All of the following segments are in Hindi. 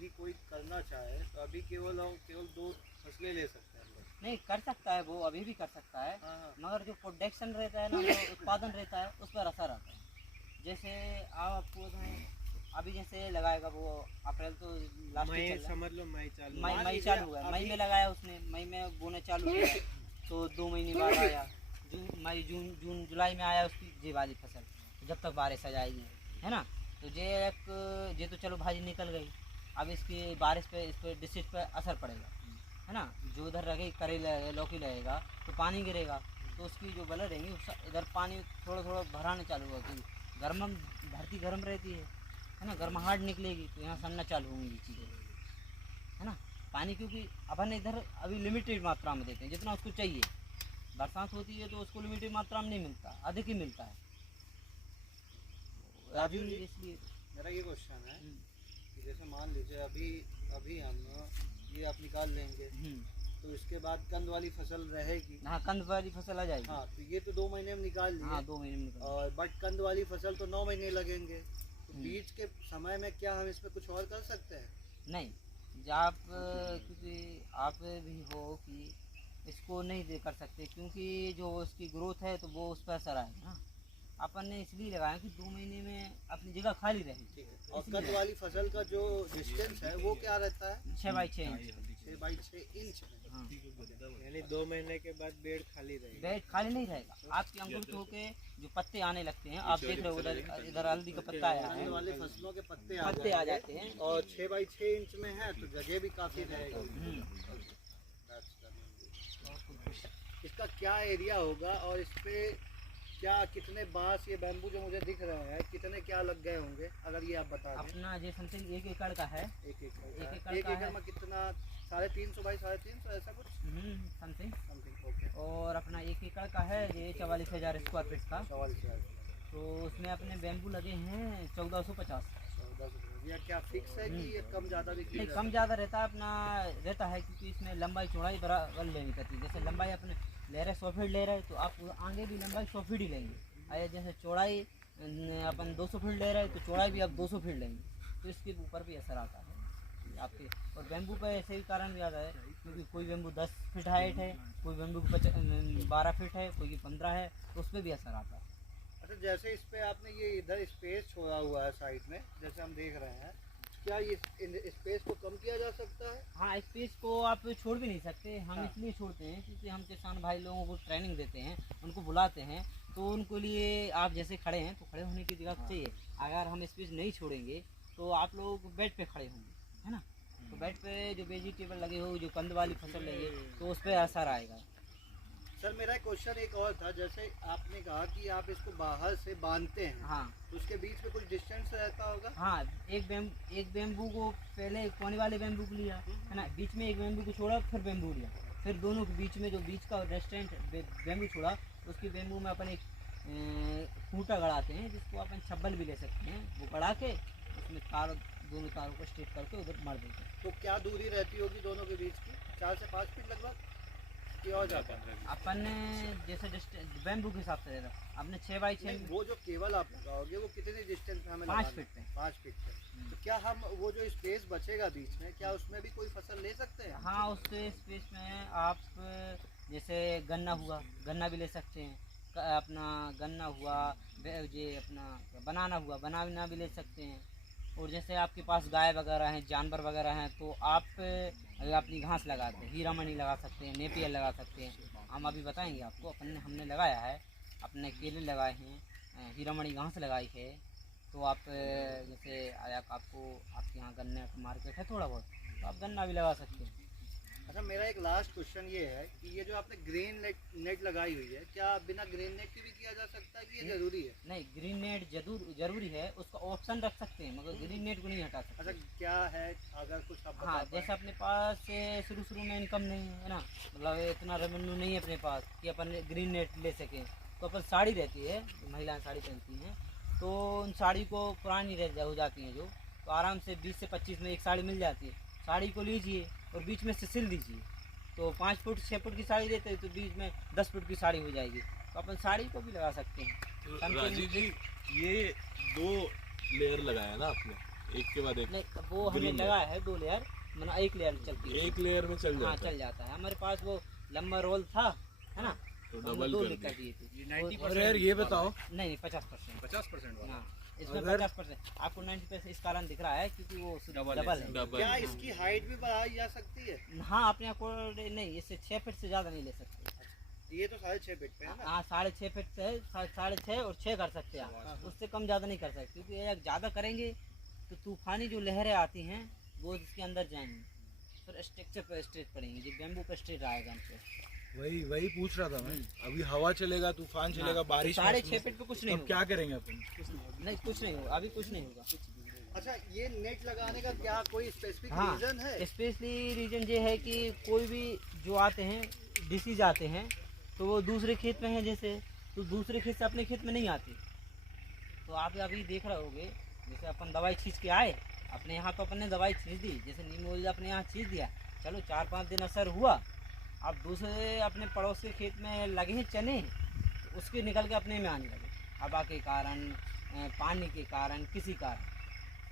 अभी कोई करना चाहे तो अभी केवल 2 फसलें ले सकते हैं हम लोग। नहीं कर सकता है, वो अभी भी कर सकता है, हाँ। मगर जो प्रोडक्शन रहता है ना, जो उत्पादन रहता है उस पर असर आता है। जैसे आप आपको बताएं, अभी जैसे लगाएगा वो अप्रैल तो लास्ट मई चल रहा है, समझ लो, मई चालू मई मान मई लीजिए चालू हुआ है, मई अभी- में लगाया उसने, मई में बोने चालू किया तो 2 महीने बाद आया जून, मई जून जून जुलाई में आया उसकी ये वाली फसल, जब तक बारिश आ जाएगी, है ना। तो ये तो चलो भाजी निकल गई, अब इसकी बारिश पे इस पर डिसीज पे असर पड़ेगा, है ना। जो उधर रहे करेला लौकी रहेगा तो पानी गिरेगा, तो उसकी जो बलर रहेंगी इधर पानी थोड़ा थोड़ा भराने चालू होगा, क्योंकि गर्म धरती गर्म रहती है ना, गर्माहट निकलेगी तो यहाँ सड़ना चालू होंगी ये चीज़ें, है ना। पानी क्योंकि अपन इधर अभी लिमिटेड मात्रा में देते हैं, जितना उसको चाहिए। बरसात होती है तो उसको लिमिटेड मात्रा में नहीं मिलता, अधिक ही मिलता है अभी, राजू जी, इसलिए। मेरा ये क्वेश्चन है कि जैसे मान लीजिए अभी हम ये आप निकाल लेंगे तो इसके बाद कंद वाली फसल रहेगी। हाँ, कंद वाली फसल आ जाएगी। हाँ, तो ये तो 2 महीने में निकाल लिए। हाँ, 2 महीने में निकल। और बट कंद वाली फसल तो 9 महीने लगेंगे, तो बीच के समय में क्या हम इसमें कुछ और कर सकते हैं? नहीं, जब आप क्योंकि आप भी हो कि इसको नहीं कर सकते, क्योंकि जो उसकी ग्रोथ है तो वो उस पर असर आएगा ना। अपन ने इसलिए लगाया कि 2 महीने में अपनी जगह खाली रहे। ठीक है। और कंद वाली फसल का जो डिस्टेंस है वो क्या रहता है? 6 बाई 6 इंच। 6 by 6 inch. हाँ, यानी 2 महीने के बाद बेड खाली रहेगी। बेड खाली नहीं रहेगा, आपके अंकुरित होके जो पत्ते आने लगते हैं, आप देख रहे हो उधर इधर हल्दी का पत्ता आया है, कंद वाले फसलों के पत्ते आ जाते हैं। और 6 बाई 6 इंच में है तो जगह भी काफी रहेगी। इसका क्या एरिया होगा और इस पे क्या कितने बांस, ये बैम्बू जो मुझे दिख रहे हैं, कितने क्या लग गए होंगे, अगर ये आप बता दें। अपना ये समथिंग 1 एकड़ का है। एक एकड़ एक एकड़ एक का एकड़ है। में कितना? 350 बाई 350 ऐसा कुछ समथिंग। समथिंग। ओके। और अपना 1 एकड़ का है ये 44,000 स्क्वायर फीट का। 44,000। तो उसमें अपने बैम्बू लगे हैं 1450। 1400। ये क्या फिक्स है कि ये कम ज़्यादा भी? नहीं, कम ज़्यादा रहता है, अपना रहता है, क्योंकि इसमें लंबाई चौड़ाई बराबर लेनी पड़ती है। जैसे लंबाई अपने ले रहे 100 फीट ले रहे तो आप आगे भी लंबाई 100 फीट ही लेंगे, और जैसे चौड़ाई अपन 200 फीट ले रहे हैं तो चौड़ाई भी आप 200 फीट लेंगे, तो इसके ऊपर भी असर आता है आपके। और बैम्बू पे ऐसे ही कारण भी आता है, क्योंकि कोई बैम्बू 10 फीट हाइट है, कोई बैम्बू 12 फीट है, कोई 15 है, तो उस पर भी असर आता है। अच्छा, जैसे इस पे आपने ये इधर स्पेस छोड़ा हुआ है साइड में, जैसे हम देख रहे हैं, क्या ये स्पेस को कम किया जा सकता है? हाँ, स्पेस को आप छोड़ भी नहीं सकते, हम इसलिए छोड़ते हैं क्योंकि हम किसान भाई लोगों को ट्रेनिंग देते हैं, उनको बुलाते हैं, तो उनको लिए आप जैसे खड़े हैं तो खड़े होने की जगह चाहिए। अगर हम स्पेस नहीं छोड़ेंगे तो आप लोग बेड पे खड़े होंगे, है ना। तो बेड पे जो वेजिटेबल लगे हो, जो कंद वाली फसल लगे, तो उस पर असर आएगा। सर, मेरा क्वेश्चन एक और था, जैसे आपने कहा कि आप इसको बाहर से बांधते हैं, हाँ तो उसके बीच में कुछ डिस्टेंस रहता होगा? हाँ, एक बेम्बू को पहले कोने वाले बेम्बू को लिया, है ना, बीच में एक बेम्बू को छोड़ा, फिर बेम्बू लिया, फिर दोनों के बीच में जो बीच का रेस्टेंट बेम्बू छोड़ा, उसके बेम्बू में अपन एक खूंटा गड़ाते हैं, जिसको अपन छब्बल भी ले सकते हैं, वो गड़ा के उसमें दोनों तारों को स्ट्रेट करके उधर मार देते हैं। तो क्या दूरी रहती होगी दोनों के बीच की? 4 से 5 फीट लगभग कि और ज़्यादा? अपन ने जैसे बैम्बू के हिसाब से रहता, अपने 6 बाई 6 वो जो केबल आप लगाओगे वो कितने डिस्टेंस में हमें 5 लगाना? फीट पे। 5 फीट पे। तो क्या हम वो जो स्पेस बचेगा बीच में, क्या उसमें भी कोई फसल ले सकते हैं? हाँ, उस स्पेस में आप जैसे गन्ना हुआ, गन्ना भी ले सकते हैं, अपना गन्ना हुआ, ये अपना बनाना हुआ, बनाना भी ले सकते हैं। और जैसे आपके पास गाय वगैरह हैं, जानवर वगैरह हैं, तो आप अगर अपनी घास लगाते हैं, हीरामणी लगा सकते हैं, नेपियर लगा सकते हैं। हम अभी बताएंगे आपको, हमने लगाया है, अपने केले लगाए हैं, हीरामणी घास लगाई है। तो आप जैसे आपको आपके यहाँ गन्ने का मार्केट है थोड़ा बहुत, तो आप गन्ना भी लगा सकते हैं। अच्छा, मेरा एक लास्ट क्वेश्चन ये है कि ये जो आपने ग्रीन नेट लगाई हुई है, क्या बिना ग्रीन नेट के भी किया जा सकता है कि ये जरूरी है? नहीं, ग्रीन नेट जरूरी है, उसका ऑप्शन रख सकते हैं, मगर ग्रीन नेट को नहीं हटा सकते। अच्छा, क्या है अगर कुछ आप बता हाँ, पाएं? जैसे अपने पास शुरू में इनकम नहीं है ना, मतलब इतना रेवेन्यू नहीं है अपने पास कि अपन ग्रीन नेट ले सकें, तो अपन साड़ी रहती है, महिलाएं साड़ी पहनती हैं, तो उन साड़ी को पुरानी हो जाती हैं जो, तो आराम से 20 से 25 में एक साड़ी मिल जाती है। साड़ी को लीजिए और बीच में से सिल दीजिए, तो 5 फुट 6 फुट की साड़ी देते हैं तो बीच में 10 फुट की साड़ी हो जाएगी, तो अपन साड़ी को भी लगा सकते हैं। राजीव जी, ये 2 लेयर लगाया ना आपने, एक के बाद एक? नहीं, वो हमने लगाया है 2 लेयर, मतलब 1 लेयर चलती है। एक लेयर में चल हाँ जाता है। चल जाता है। हमारे पास वो लंबा रोल था, है ना, तो हमने डबल 2 कर लेकर दिया। दिए थे। 90% यार ये बताओ, नहीं 50%। 50% वाला हाँ, इसमें अगर- 50%। आपको 90% इस कारण दिख रहा है क्योंकि वो डबल डबल है। डबल। क्या इसकी हाइट भी बढ़ाई जा सकती है? हाँ, अपने अकॉर्डिंग नहीं, इससे 6 फीट से ज़्यादा नहीं ले सकते। ये तो 6.5 फीट पे है ना? हाँ, 6.5 फीट से है, 6.5 और 6 कर सकते हैं आप, उससे कम ज़्यादा नहीं कर सकते, क्योंकि अगर ज़्यादा करेंगे तो तूफानी जो लहरें आती हैं वो इसके अंदर जाएंगी, फिर स्ट्रक्चर पर स्ट्रेट पड़ेंगी, जो बैम्बू पर स्ट्रेट आएगा हमसे। वही पूछ रहा था मैं। अभी हवा चलेगा, तूफान चलेगा, बारिश 6.5 फीट पे कुछ नहीं तब क्या होगा। करेंगे अपन? नहीं, कुछ नहीं होगा, अभी कुछ नहीं होगा। अच्छा, ये नेट लगाने का क्या कोई स्पेसिफिक हाँ, रीजन है? स्पेशली रीजन ये है कि कोई भी जो आते हैं डिसीज आते हैं तो वो दूसरे खेत में है, जैसे तो दूसरे खेत से अपने खेत में नहीं आते। तो आप अभी देख रहे होगे, जैसे अपन दवाई छींच के आए अपने यहाँ, तो अपन ने दवाई छींच दी, जैसे नीमोल अपने यहाँ छींच दिया, चलो 4-5 दिन असर हुआ। अब दूसरे अपने पड़ोस के खेत में लगे हैं चने, तो उसके निकल के अपने में आने लगे, हवा के कारण, पानी के कारण, किसी कारण,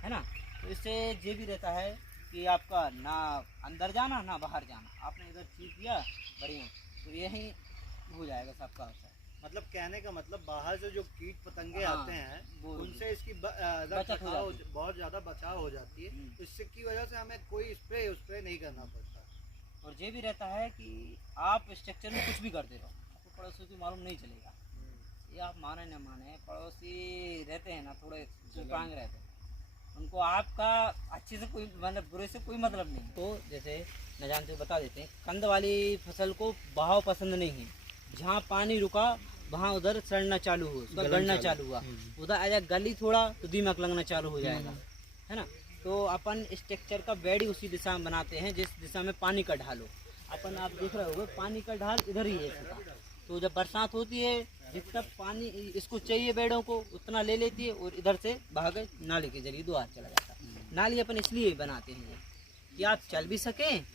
है ना। तो इससे ये भी रहता है कि आपका ना अंदर जाना ना बाहर जाना, आपने इधर छींच दिया बढ़िया, तो यही हो जाएगा सबका असर। मतलब कहने का मतलब बाहर से जो कीट पतंगे हाँ, आते हैं वो उनसे इसकी बचत हो जाती है। बहुत ज़्यादा बचाव हो जाती है। हम्म। इससे की वजह से हमें कोई स्प्रे नहीं करना पड़ता। और ये भी रहता है कि आप स्ट्रक्चर में कुछ भी करते रहो, आपको पड़ोसी को मालूम नहीं चलेगा। ये आप माने न माने, पड़ोसी रहते हैं ना थोड़े सुपांग रहते हैं, उनको आपका अच्छे से कोई मतलब बुरे से कोई मतलब नहीं। तो जैसे न जानते बता देते हैं, कंद वाली फसल को बहाव पसंद नहीं है। जहाँ पानी रुका वहाँ उधर सड़ना चालू हो, उसका गलना चालू हुआ, उधर आजा गली थोड़ा तो दीमक लगना चालू हो जाएगा, है ना। तो अपन स्ट्रक्चर का बेड ही उसी दिशा में बनाते हैं जिस दिशा में पानी का ढाल हो। अपन आप देख रहे होगे पानी का ढाल इधर ही है इसका, तो जब बरसात होती है जितना पानी इसको चाहिए बेड़ों को उतना ले लेती है और इधर से भाग नाली के जरिए द्वार चला जाता है। नाली अपन इसलिए बनाते हैं कि आप चल भी सकें,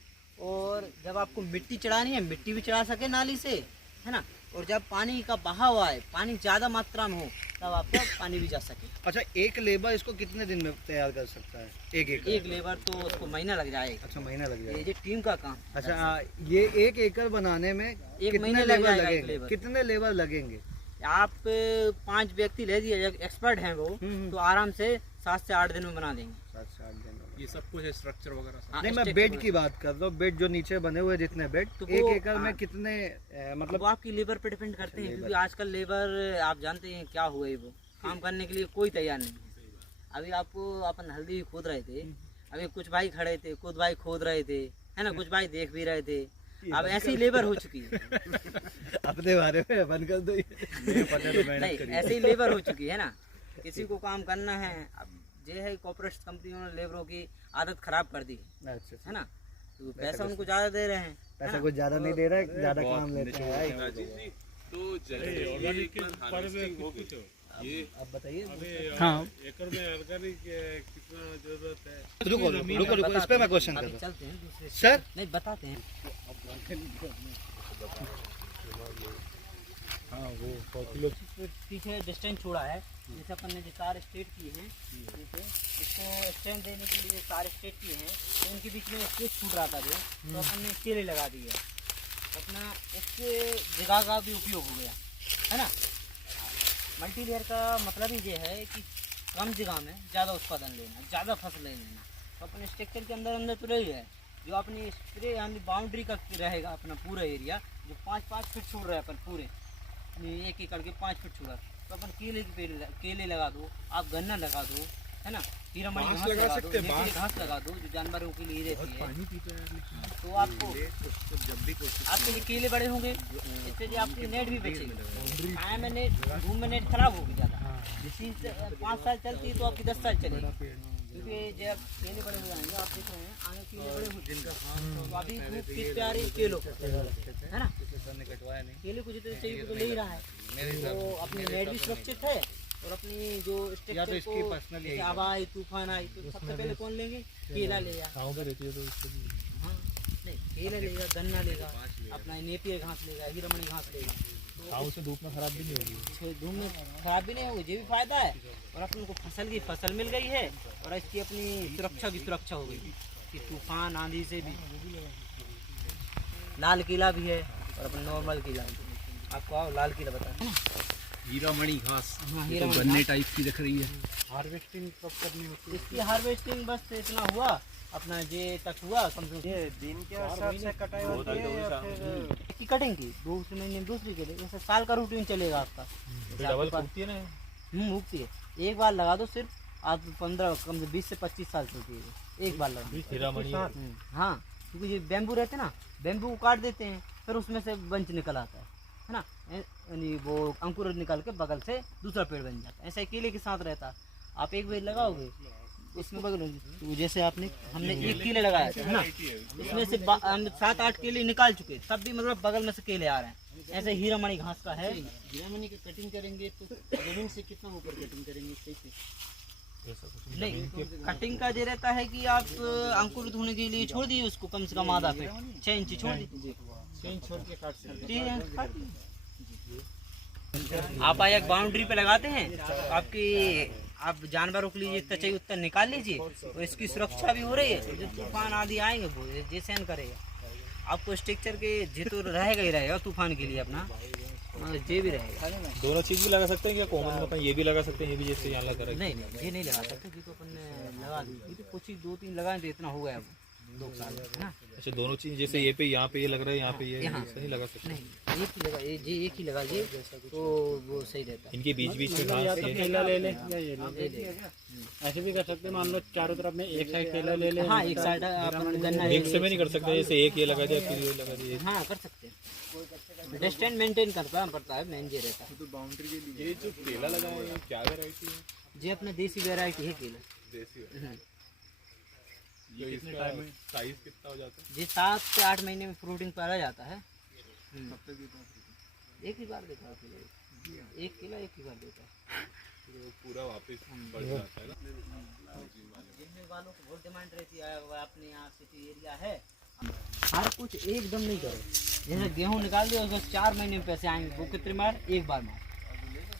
और जब आपको मिट्टी चढ़ानी है मिट्टी भी चढ़ा सके नाली से, है ना। और जब पानी का बहाव आए, पानी ज़्यादा मात्रा में हो, तब आपका पानी भी जा सके। अच्छा, एक लेबर इसको कितने दिन में तैयार कर सकता है? एक लेबर तो उसको महीना लग जाएगा। अच्छा, महीना लग जाएगा। ये टीम का काम। अच्छा, ये 1 एकड़ बनाने में कितने महीने लग लेबर जाएगा, एक लगेंगे? लेबर। कितने लेबर लगेंगे? आप 5 व्यक्ति ले दिए, एक्सपर्ट हैं वो, तो आराम से 7 से 8 दिन में बना देंगे। 7 से 8 दिन। ये सब कुछ स्ट्रक्चर वगैरह सब? हाँ, नहीं, मैं स्ट्रक्चर बेड की बात कर रहा हूँ। बेड जो नीचे बने हुए जितने बेड, तो 1 वो- एकड़ में हाँ। कितने मतलब मतलब वो आपकी लेबर पे डिपेंड करते हैं, क्योंकि आजकल लेबर आप जानते हैं क्या हुआ है, वो काम करने के लिए कोई तैयार नहीं है। अभी आपको अपन हल्दी खोद रहे थे, अभी कुछ भाई खड़े थे, कुछ भाई खोद रहे थे, है ना, कुछ भाई देख भी रहे थे। अब ऐसी लेबर हो चुकी है। अपने बारे में बंद कर दो। नहीं, ऐसी लेबर हो चुकी है ना, किसी को काम करना है। अब ये है कॉर्पोरेट कंपनियों ने लेबरों की आदत खराब कर दी है, अच्छा, है ना। तो पैसा उनको ज़्यादा दे रहे हैं, पैसा कुछ ज्यादा नहीं दे रहा है, ज्यादा काम लेते हैं। राजीव जी, तो जैसे ये एक बार हार्वेस्टिंग होगी, ये आप बताइए। हाँ, एकड़ में ऑर्गेनिक कितना जरूरत है? रुको, इस पे मैं क्वेश्चन कर अभी रहा हूँ। चलते हैं दूसरे सर, नहीं बताते हैं। हाँ, वो 100 किलो पीछे डिस्टेंस छोड़ा है, जैसे अपन ने जो तार स्ट्रेट किए हैं, जैसे इसको स्टैंड देने के लिए तार स्ट्रेट किए हैं, तो उनके बीच में स्पेस छूट रहा था जो, तो अपन ने केले लगा दिए। अपना इससे जगह का भी उपयोग हो गया, है ना। मल्टी लेयर का मतलब ही ये है कि कम जगह में ज़्यादा उत्पादन लेना, ज़्यादा फसल लेना। तो अपने स्ट्रक्चर के अंदर अंदर तो रही है, जो अपनी स्प्रे यानी बाउंड्री का रहेगा अपना पूरा एरिया, जो 5-5 फीट छोड़ रहा है अपन पूरे 1 एकड़ के 5 फीट छोड़ा, तो अपन केले लगा दो, आप गन्ना लगा दो, है ना, हीरामणी घास लगा दो, नेपियर घास लगा दो जो जानवरों के लिए रहती है। पानी पीते हैं। तो आपको आपके लिए केले बड़े होंगे, इससे जो आपकी नेट भी बचेगी। आए में नेट रूम में नेट खराब होगी ज़्यादा, जिसकी 5 साल चलती है तो आपकी 10 साल चलेगी, क्योंकि जब केले बड़े हो जाएंगे, आप देख रहे हैं आगे केले बड़े हो जाएंगे, तो अभी धूप किस प्यारी केलों है ना, केले को जितने चाहिए वो तो ले ही रहा है। तो अपनी नेट भी सुरक्षित है, और अपनी जो स्ट्रक्चर इसकी को पर्सनल जैसे हवा आई तूफान आई तो सबसे पहले कौन लेंगे? केला लेगा। गाँव में रहती है तो इसको भी हाँ नहीं, केला लेगा, गन्ना लेगा, अपना नेपियर घास लेगा, हीरामणी घास लेगा, हाँ उसमें धूप में खराब भी नहीं होगी। धूप में खराब भी नहीं होगी, ये भी फायदा है। और अपन को फसल की फसल मिल गई है और इसकी अपनी सुरक्षा की सुरक्षा हो गई कि तूफान आंधी से भी। लाल किला भी है और अपन नॉर्मल किला भी। आपको आओ लाल किला बताएं। हीरा मणि घास हाँ, ये हीरा तो मणि गन्ने घास। टाइप की दिख रही है। हार्वेस्टिंग कब करनी होती है? इसकी हार्वेस्टिंग बस इतना हुआ अपना ये तक हुआ कम से कम। ये दिन के हिसाब से कटाई होती है या फिर की कटिंग की दूसरे महीने दूसरी के लिए जैसे साल का रूटीन चलेगा आपका। जैसे डबल आपके पास- फूटती है ना। उगती है। एक बार लगा दो सिर्फ आप 15 कम से 20 से 25 साल चलती है एक बार लगा। हीरा मणि हाँ क्योंकि ये बैम्बू रहते हैं ना, बैम्बू को काट देते हैं फिर उसमें से बंच निकल आता है ना, यानी वो अंकुर निकल के बगल से दूसरा पेड़ बन जाता है। ऐसा केले के साथ रहता है। आप एक पेड़ लगाओगे उसमें बगल में तो जैसे हमने एक केले लगाया था है ना, उसमें से हम 7-8 केले निकाल चुके तब भी मतलब बगल में से केले आ रहे हैं। ऐसे हीरा मणि घास का है। हीरा मणि की कटिंग करेंगे तो जमीन से कितना ऊपर कटिंग करेंगे कैसे? नहीं कटिंग का ये रहता है कि आप अंकुरित होने के लिए छोड़ दिए उसको कम से कम आधा फीट 6 इंच छोड़ दीजिए। छोड़ के काट सकते ठीक है, काट लीजिए। आप एक बाउंड्री पे लगाते हैं तो आपकी आप जानवरों के लिए जितना चाहिए उतना निकाल लीजिए और इसकी सुरक्षा भी हो रही है। जो तूफान आदि आएंगे वो ये सहन करेगा। आपको स्ट्रक्चर के जे तो रहेगा ही रहेगा तूफान के लिए अपना जे भी रहेगा। दोनों चीज भी लगा सकते हैं क्या कॉमन में? ये भी लगा सकते हैं, ये भी जैसे यहाँ लगा रहे। नहीं नहीं ये नहीं लगा सकते क्योंकि अपन ने लगा दी तो कुछ ही 2-3 लगाए तो इतना हो गया अब 2 साल है ना। अच्छा दोनों चीज जैसे ये पे यहाँ पे ये लग रहा है, यहाँ पे ये ऐसा नहीं लगा सकते। नहीं एक ही लगा ये एक ही लगाइए तो वो सही रहता है। इनके बीच बीच में घास ये केला ले ले या ये ले ऐसे भी कर सकते हैं। मान लो चारों तरफ में एक साइड केला ले ले। हाँ एक साइड अपन गन्ना मिक्स में नहीं कर सकते, जैसे एक ये लगा दिया फिर ये लगा दिया। हाँ कर सकते हैं। डिस्टेंस मेंटेन करता पड़ता है, मेन ये रहता है। तो बाउंड्री के लिए ये जो केला लगा है ये क्या वैरायटी है? ये अपने देसी वैरायटी है केला। देसी है। हम्म। तो इसका साइज कितना हो जाता है? ये 7 से 8 महीने में फ्रूटिंग पर आ जाता है। एक ही बार देता है केला, एक केला एक ही बार देता है। तो पूरा वापस बढ़ जाता है ना। जिनमें वालों को बहुत डिमांड रहती है वो अपने यहाँ सिटी एरिया है। हर कुछ एकदम नहीं करो। जैसे गेहूँ निकाल दिया उसको 4 महीने में पैसे आएंगे, वो कितनी बार एक बार मार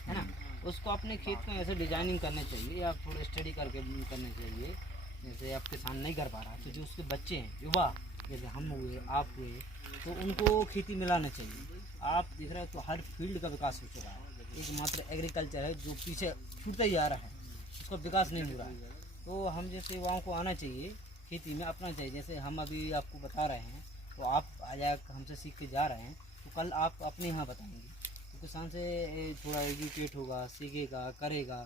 है ना। उसको अपने खेत को ऐसे डिजाइनिंग करने चाहिए या थोड़ा स्टडी करके करने चाहिए। जैसे आप किसान नहीं कर पा रहा तो जो उसके बच्चे हैं युवा जैसे हम हुए आप हुए तो उनको खेती मिलाना चाहिए। आप देख रहे हो तो हर फील्ड का विकास हो चुका है। एकमात्र एग्रीकल्चर है जो पीछे छूटता ही आ रहा है, उसका विकास नहीं हो रहा है। तो हम जैसे युवाओं को आना चाहिए, खेती में अपना चाहिए। जैसे हम अभी आपको बता रहे हैं तो आप आज हमसे सीख के जा रहे हैं तो कल आप अपने यहाँ बताएंगे तो किसान से थोड़ा एजुकेट होगा, सीखेगा, करेगा।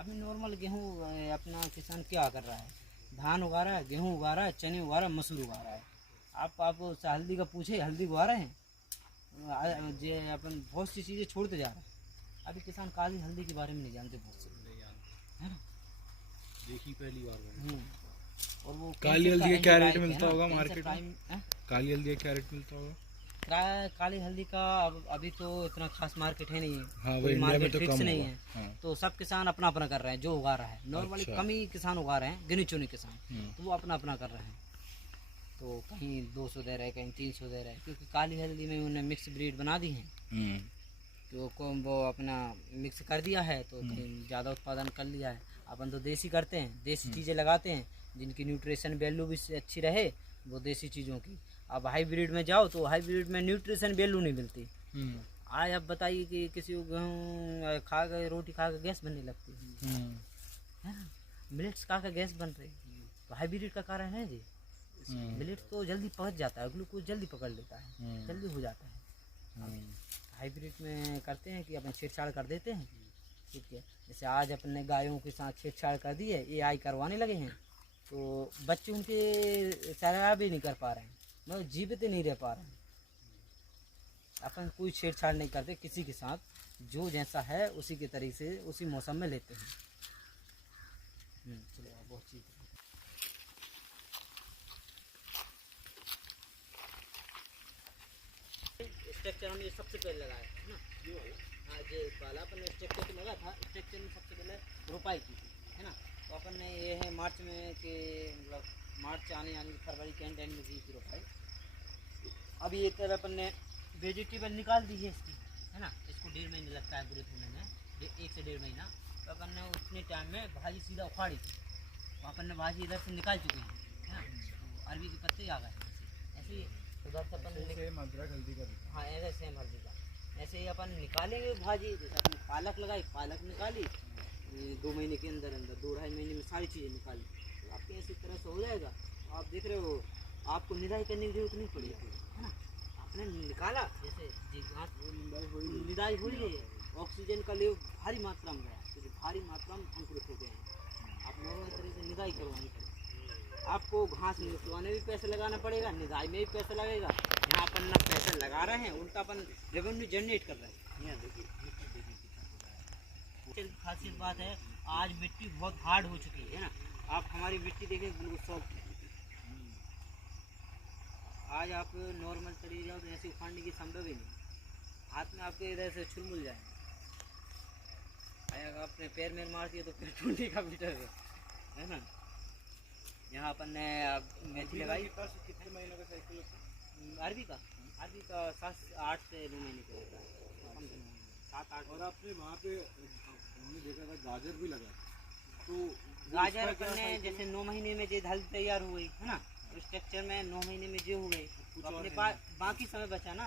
अभी नॉर्मल गेहूँ अपना किसान क्या कर रहा है, धान उगा रहा है, गेहूँ उगा रहा है, चने उगा रहा है, मसूर उगा रहा है। आप उससे हल्दी का पूछे, हल्दी उगा रहे हैं। जे अपन बहुत सी चीज़ें छोड़ते जा रहे हैं। अभी किसान काली हल्दी के बारे में नहीं जानते बहुत से, है ना। देखी पहली बार। और वो काली हल्दी का क्या रेट मिलता है होगा ना, मार्केट में? टाइम काली हल्दी का क्या रेट मिलता होगा? काली हल्दी का अभी तो इतना खास मार्केट है नहीं है। हाँ, वो कोई इंडिया में मार्केट तो फिक्स कम नहीं होगा। है। हाँ। तो सब किसान अपना अपना कर रहे हैं जो उगा रहा है। नॉर्मली अच्छा। कम ही किसान उगा रहे हैं, गिने चुने किसान, तो वो अपना अपना कर रहे हैं। तो कहीं 200 दे रहे हैं, कहीं 300 दे रहे हैं, क्योंकि काली हल्दी में उन्होंने मिक्स ब्रीड बना दी है। तो वो अपना मिक्स कर दिया है तो कहीं ज़्यादा उत्पादन कर लिया है। अपन तो देसी करते हैं, देसी चीज़ें लगाते हैं जिनकी न्यूट्रिशन वैल्यू भी अच्छी रहे, वो देसी चीज़ों की। अब हाईब्रिड में जाओ तो हाईब्रिड में न्यूट्रिशन वैल्यू नहीं मिलती। आज आप बताइए कि किसी को गेहूँ खा के रोटी खा के गैस बनने लगती है ना, मिलेट्स खा के गैस बन रही है। तो हाईब्रिड का कारण है जी, मिलेट्स तो जल्दी पहुँच जाता है, ग्लूकोज जल्दी पकड़ लेता है, जल्दी हो जाता है। हाइब्रिड में करते हैं कि अपन छेड़छाड़ कर देते हैं, ठीक है। जैसे आज अपने गायों के साथ छेड़छाड़ कर दी है, AI करवाने लगे हैं, तो बच्चे उनके सरया भी नहीं कर पा रहे हैं, मतलब जीवित नहीं रह पा रहे हैं। अपन कोई छेड़छाड़ नहीं करते किसी के साथ, जो जैसा है उसी के तरीके से उसी मौसम में लेते हैं। चलो बहुत चीज़ स्ट्रक्चर हमने सबसे पहले लगाया है ना। हाँ ये वाला अपन ने स्ट्रक्चर तो लगा था, स्ट्रक्चर में सबसे पहले रोपाई की थी, है ना। तो अपन ने ये है मार्च में के मतलब मार्च आने यानी फरवरी के एंड में की थी रोपाई। अब ये तरह अपन ने वेजिटेबल निकाल दी है इसकी, है ना, इसको 1.5 महीने लगता है ग्रोथ होने में, 1 से 1.5 महीना। तो अपन ने उतने टाइम में भाजी सीधा उखाड़ी थी, तो अपन ने भाजी इधर से निकाल चुके हैं, है ना। तो अरबी के पत्ते आ गए ऐसे ही उधर से अपन सेम अदरक हल्दी का दिखा। हाँ ऐसे सेम हल्दी का, ऐसे ही अपन निकालेंगे भाजी। जैसे अपने पालक लगाई, पालक निकाली 2 महीने के अंदर अंदर, 2-2.5 महीने में सारी चीज़ें निकाली, तो आपके इसी तरह से हो जाएगा। तो आप देख रहे हो, आपको निदाई करने की जरूरत नहीं पड़ेगी, है ना। आपने निकाला जैसे निदाई हुई है, ऑक्सीजन का लेवल भारी मात्रा में गया, तो जो भारी मात्रा में अंकुरित हो गए हैं। आप नॉर्मल तरीके से निदाई करवानी पड़ेगी। आपको घास निकलवाने भी पैसे लगाना पड़ेगा, निदाई में भी पैसा लगेगा। यहाँ अपन ना पैसा लगा रहे हैं, उल्टा अपन रेवेन्यू जनरेट कर रहे हैं। यहाँ देखिए खासियत बात है, आज मिट्टी बहुत हार्ड हो चुकी है ना। आप हमारी मिट्टी देखें बिल्कुल सॉफ्ट है। आज आप नॉर्मल तरीके जाओ तो ऐसे उखाड़ने की संभव ही नहीं, हाथ में आपके इधर से छुलमुल जाए। अगर आपने पैर में मार दिया तो फिर टूटने का भी डर है ना। यहाँ अपन ने मेथी लगाई। कितने महीनों का साइकिल होता है? अरबी का 7-8 से 9 महीने का होता है, 7-8। और आपने वहाँ पे हमने देखा था गाजर भी लगा, तो गाजर अपन ने जैसे 9 महीने में जो हल तैयार हो गई है ना, स्ट्रक्चर में 9 महीने में जो हो गई, तो अपने पास बाकी समय बचा ना,